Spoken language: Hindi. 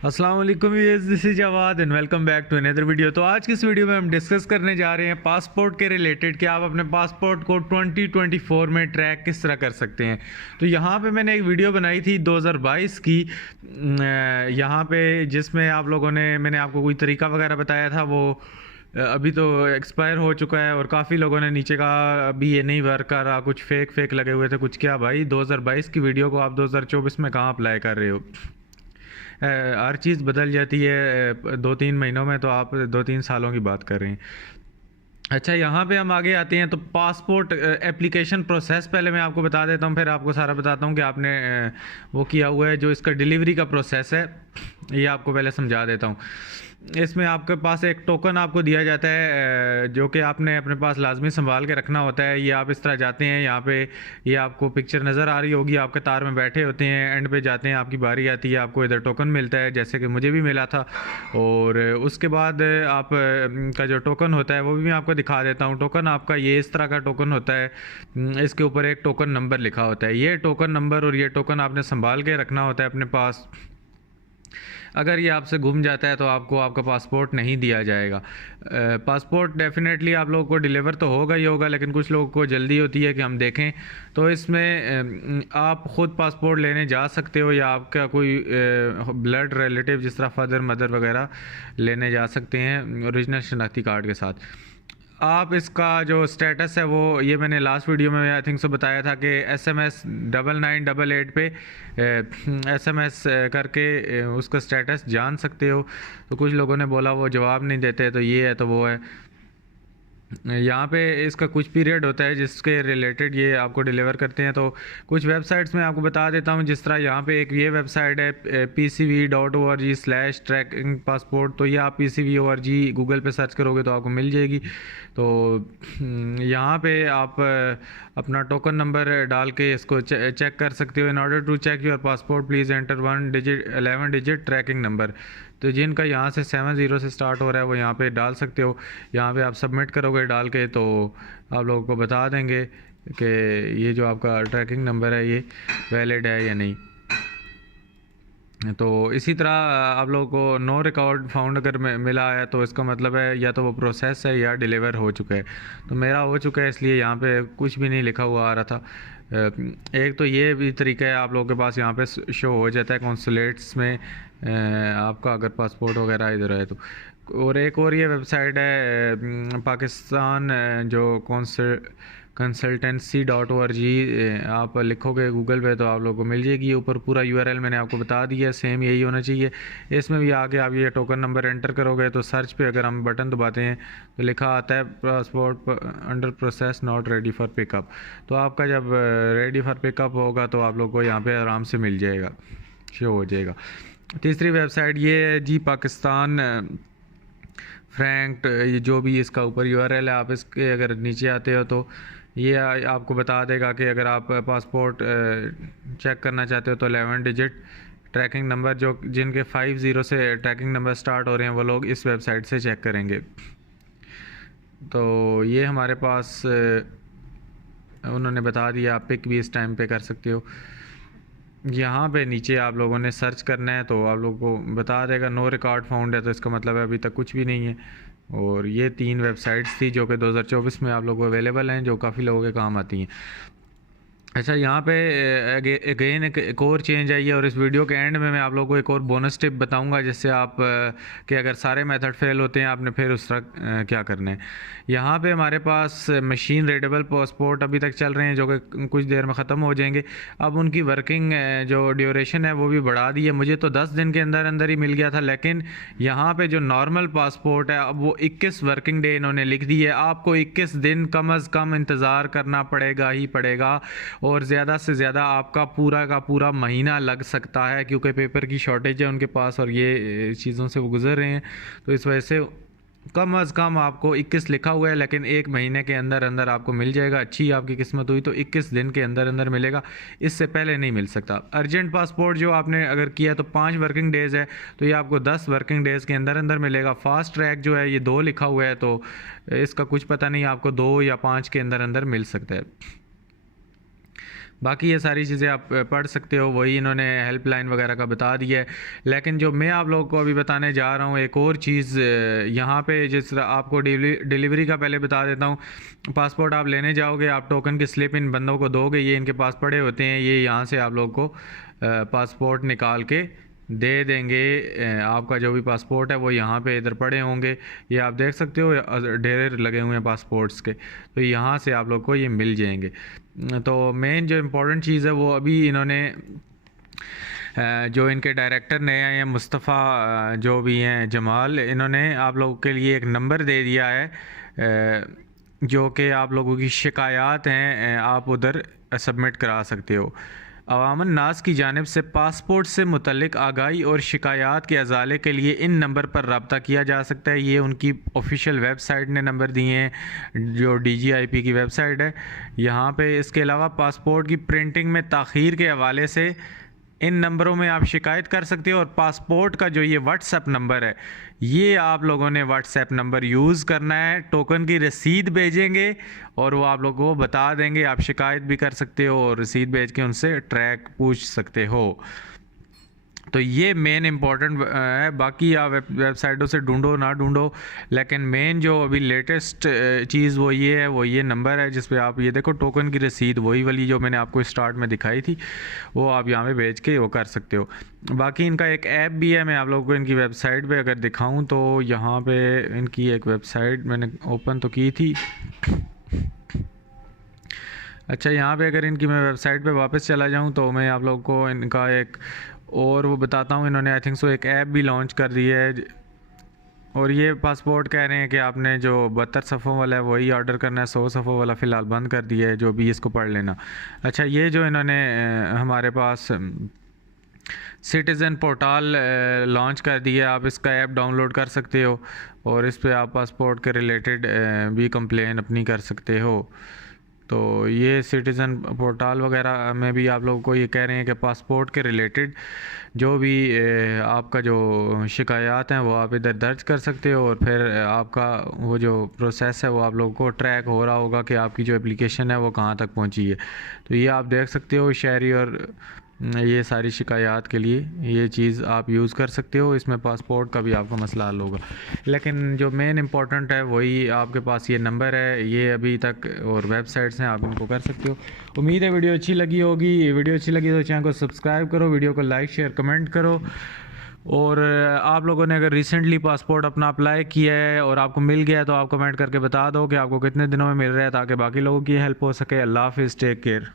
अस्सलाम वालेकुम, this is Jawad and welcome back to another video. तो आज की इस वीडियो में हम डिस्कस करने जा रहे हैं पासपोर्ट के रिलेटेड कि आप अपने पासपोर्ट को 2024 में ट्रैक किस तरह कर सकते हैं। तो यहाँ पे मैंने एक वीडियो बनाई थी 2022 की, यहाँ पे जिसमें आप लोगों ने मैंने आपको कोई तरीका वगैरह बताया था, वो अभी तो एक्सपायर हो चुका है और काफ़ी लोगों ने नीचे कहा अभी ये नहीं वर्क कर रहा, कुछ फेक लगे हुए थे। कुछ क्या भाई, 2022 की वीडियो को आप 2024 में कहाँ अप्लाई कर रहे हो? हर चीज़ बदल जाती है 2-3 महीनों में, तो आप 2-3 सालों की बात कर रहे हैं। अच्छा, यहाँ पे हम आगे आते हैं। तो पासपोर्ट एप्लीकेशन प्रोसेस पहले मैं आपको बता देता हूँ, फिर आपको सारा बताता हूँ कि आपने वो किया हुआ है। जो इसका डिलीवरी का प्रोसेस है ये आपको पहले समझा देता हूँ। इसमें आपके पास एक टोकन आपको दिया जाता है जो कि आपने अपने पास लाजमी संभाल के रखना होता है। ये आप इस तरह जाते हैं, यहाँ पे ये आपको पिक्चर नज़र आ रही होगी, आप कतार में बैठे होते हैं, एंड पे जाते हैं, आपकी बारी आती है, आपको इधर टोकन मिलता है जैसे कि मुझे भी मिला था। और उसके बाद आप का जो टोकन होता है वो भी मैं आपको दिखा देता हूँ। टोकन आपका ये इस तरह का टोकन होता है, इसके ऊपर एक टोकन नंबर लिखा होता है। ये टोकन नंबर और ये टोकन आपने संभाल के रखना होता है अपने पास। अगर ये आपसे गुम जाता है तो आपको आपका पासपोर्ट नहीं दिया जाएगा। पासपोर्ट डेफिनेटली आप लोगों को डिलीवर तो होगा ही होगा, लेकिन कुछ लोगों को जल्दी होती है कि हम देखें। तो इसमें आप ख़ुद पासपोर्ट लेने जा सकते हो या आपका कोई ब्लड रिलेटिव जिस तरह फादर मदर वगैरह लेने जा सकते हैं ओरिजिनल शनाख्ती कार्ड के साथ। आप इसका जो स्टेटस है वो ये मैंने लास्ट वीडियो में आई थिंक सो बताया था कि SMS 9988 पे SMS करके उसका स्टेटस जान सकते हो। तो कुछ लोगों ने बोला वो जवाब नहीं देते, तो ये है तो वो है। यहाँ पे इसका कुछ पीरियड होता है जिसके रिलेटेड ये आपको डिलीवर करते हैं। तो कुछ वेबसाइट्स में आपको बता देता हूँ, जिस तरह यहाँ पे एक ये वेबसाइट है pcv.org/tracking पासपोर्ट। तो ये आप pcv.org गूगल पे सर्च करोगे तो आपको मिल जाएगी। तो यहाँ पे आप अपना टोकन नंबर डाल के इसको चेक कर सकते हो। In order to check your passport please enter 11 digit tracking number. तो जिनका यहाँ से 70 से स्टार्ट हो रहा है वो यहाँ पे डाल सकते हो। यहाँ पे आप सबमिट करोगे डाल के तो आप लोगों को बता देंगे कि ये जो आपका ट्रैकिंग नंबर है ये वैलिड है या नहीं। तो इसी तरह आप लोगों को नो रिकॉर्ड फाउंड अगर मिला है तो इसका मतलब है या तो वो प्रोसेस है या डिलीवर हो चुका है। तो मेरा हो चुका है, इसलिए यहाँ पे कुछ भी नहीं लिखा हुआ आ रहा था। एक तो ये भी तरीका है, आप लोगों के पास यहाँ पे शो हो जाता है कॉन्सुलेट्स में आपका अगर पासपोर्ट वगैरह इधर है तो। और एक और ये वेबसाइट है पाकिस्तान जो consultancy.org। आप लिखोगे गूगल पे तो आप लोगों को मिल जाएगी। ऊपर पूरा URL मैंने आपको बता दिया, सेम यही होना चाहिए। इसमें भी आगे आप ये टोकन नंबर एंटर करोगे तो सर्च पे अगर हम बटन दबाते हैं तो लिखा आता है passport under process not ready for pickup. तो आपका जब रेडी फॉर पिकअप होगा तो आप लोग को यहाँ पे आराम से मिल जाएगा, शो हो जाएगा। तीसरी वेबसाइट ये है जी पाकिस्तान फ्रैंक। ये जो भी इसका ऊपर URL है, आप इसके अगर नीचे आते हो तो ये आपको बता देगा कि अगर आप पासपोर्ट चेक करना चाहते हो तो 11 डिजिट ट्रैकिंग नंबर जो जिनके 50 से ट्रैकिंग नंबर स्टार्ट हो रहे हैं वो लोग इस वेबसाइट से चेक करेंगे। तो ये हमारे पास उन्होंने बता दिया, आप पिक भी इस टाइम पे कर सकते हो। यहाँ पे नीचे आप लोगों ने सर्च करना है तो आप लोगों को बता देगा नो रिकॉर्ड फाउंड है, तो इसका मतलब है अभी तक कुछ भी नहीं है। और ये 3 वेबसाइट्स थी जो कि 2024 में आप लोगों को अवेलेबल हैं, जो काफ़ी लोगों के काम आती हैं। अच्छा, यहाँ पे अगेन एक और चेंज आई है और इस वीडियो के एंड में मैं आप लोगों को एक और बोनस टिप बताऊंगा, जिससे आप कि अगर सारे मेथड फेल होते हैं आपने फिर उस तरह क्या करना है। यहाँ पे हमारे पास मशीन रीडेबल पासपोर्ट अभी तक चल रहे हैं जो कि कुछ देर में ख़त्म हो जाएंगे। अब उनकी वर्किंग जो ड्यूरेशन है वो भी बढ़ा दी है। मुझे तो 10 दिन के अंदर अंदर ही मिल गया था, लेकिन यहाँ पे जो नॉर्मल पासपोर्ट है अब वो 21 वर्किंग डे इन्होंने लिख दी है। आपको 21 दिन कम अज़ कम इंतज़ार करना पड़ेगा ही पड़ेगा, और ज़्यादा से ज़्यादा आपका पूरा का पूरा महीना लग सकता है, क्योंकि पेपर की शॉर्टेज है उनके पास और ये चीज़ों से वो गुजर रहे हैं। तो इस वजह से कम अज़ कम आपको 21 लिखा हुआ है, लेकिन 1 महीने के अंदर अंदर आपको मिल जाएगा। अच्छी आपकी किस्मत हुई तो 21 दिन के अंदर अंदर मिलेगा, इससे पहले नहीं मिल सकता। अर्जेंट पासपोर्ट जो आपने अगर किया तो 5 वर्किंग डेज़ है, तो ये आपको 10 वर्किंग डेज़ के अंदर अंदर मिलेगा। फास्ट ट्रैक जो है ये 2 लिखा हुआ है, तो इसका कुछ पता नहीं, आपको 2 या 5 के अंदर अंदर मिल सकता है। बाकी ये सारी चीज़ें आप पढ़ सकते हो, वही इन्होंने हेल्पलाइन वगैरह का बता दिया है। लेकिन जो मैं आप लोगों को अभी बताने जा रहा हूँ एक और चीज़ यहाँ पे, जिस तरह आपको डिलीवरी का पहले बता देता हूँ। पासपोर्ट आप लेने जाओगे, आप टोकन की स्लिप इन बंदों को दोगे, ये इनके पास पड़े होते हैं, ये यहाँ से आप लोग को पासपोर्ट निकाल के दे देंगे। आपका जो भी पासपोर्ट है वो यहाँ पे इधर पड़े होंगे, ये आप देख सकते हो, ढेर लगे हुए हैं पासपोर्ट्स के, तो यहाँ से आप लोग को ये मिल जाएंगे। तो मेन जो इम्पोर्टेंट चीज़ है वो अभी इन्होंने जो इनके डायरेक्टर नए हैं मुस्तफ़ा जो भी हैं जमाल, इन्होंने आप लोगों के लिए एक नंबर दे दिया है जो कि आप लोगों की शिकायत हैं आप उधर सबमिट करा सकते हो। अवामन नास की जानिब से पासपोर्ट से मुतल्लिक आगाही और शिकायत के अजाले के लिए इन नंबर पर रब्ता किया जा सकता है। ये उनकी ऑफिशियल वेबसाइट ने नंबर दिए हैं, जो DGIP की वेबसाइट है यहाँ पे। इसके अलावा पासपोर्ट की प्रिंटिंग में ताख़ीर के हवाले से इन नंबरों में आप शिकायत कर सकते हो। और पासपोर्ट का जो ये व्हाट्सएप नंबर है, ये आप लोगों ने व्हाट्सएप नंबर यूज़ करना है। टोकन की रसीद भेजेंगे और वो आप लोगों को बता देंगे, आप शिकायत भी कर सकते हो और रसीद भेज के उनसे ट्रैक पूछ सकते हो। तो ये मेन इम्पॉर्टेंट है। बाकी आप वेबसाइटों से ढूंढो ना ढूंढो, लेकिन मेन जो अभी लेटेस्ट चीज़ वो ये नंबर है जिस पे आप ये देखो टोकन की रसीद, वही वाली जो मैंने आपको स्टार्ट में दिखाई थी, वो आप यहाँ पे भेज के वो कर सकते हो। बाकी इनका एक ऐप भी है, मैं आप लोगों को इनकी वेबसाइट पे अगर दिखाऊँ तो यहाँ पे इनकी एक वेबसाइट मैंने ओपन तो की थी। अच्छा, यहाँ पे अगर इनकी मैं वेबसाइट पे वापस चला जाऊँ तो मैं आप लोगों को इनका एक और वो बताता हूँ। इन्होंने आई थिंक सो एक ऐप भी लॉन्च कर दी है, और ये पासपोर्ट कह रहे हैं कि आपने जो 72 सफ़ों वाला है वही ऑर्डर करना है, 100 सफ़ों वाला फ़िलहाल बंद कर दिया है, जो भी इसको पढ़ लेना। अच्छा, ये जो इन्होंने हमारे पास सिटीज़न पोर्टल लॉन्च कर दिया है, आप इसका ऐप डाउनलोड कर सकते हो और इस पर आप पासपोर्ट के रिलेटेड भी कंप्लेन अपनी कर सकते हो। तो ये सिटीज़न पोर्टल वगैरह में भी आप लोगों को ये कह रहे हैं कि पासपोर्ट के रिलेटेड जो भी आपका जो शिकायत हैं वो आप इधर दर्ज कर सकते हो, और फिर आपका वो जो प्रोसेस है वो आप लोगों को ट्रैक हो रहा होगा कि आपकी जो एप्लीकेशन है वो कहाँ तक पहुँची है। तो ये आप देख सकते हो, शहरी और ये सारी शिकायत के लिए ये चीज़ आप यूज़ कर सकते हो। इसमें पासपोर्ट का भी आपका मसला हल होगा, लेकिन जो मेन इंपॉर्टेंट है वही आपके पास ये नंबर है, ये अभी तक और वेबसाइट्स हैं, आप इनको कर सकते हो। उम्मीद है वीडियो अच्छी लगी होगी। वीडियो अच्छी लगी तो चैनल को सब्सक्राइब करो, वीडियो को लाइक शेयर कमेंट करो। और आप लोगों ने अगर रिसेंटली पासपोर्ट अपना अप्लाई किया है और आपको मिल गया है तो आप कमेंट करके बता दो कि आपको कितने दिनों में मिल रहा है, ताकि बाकी लोगों की हेल्प हो सके। अल्लाह हाफिज़, टेक केयर।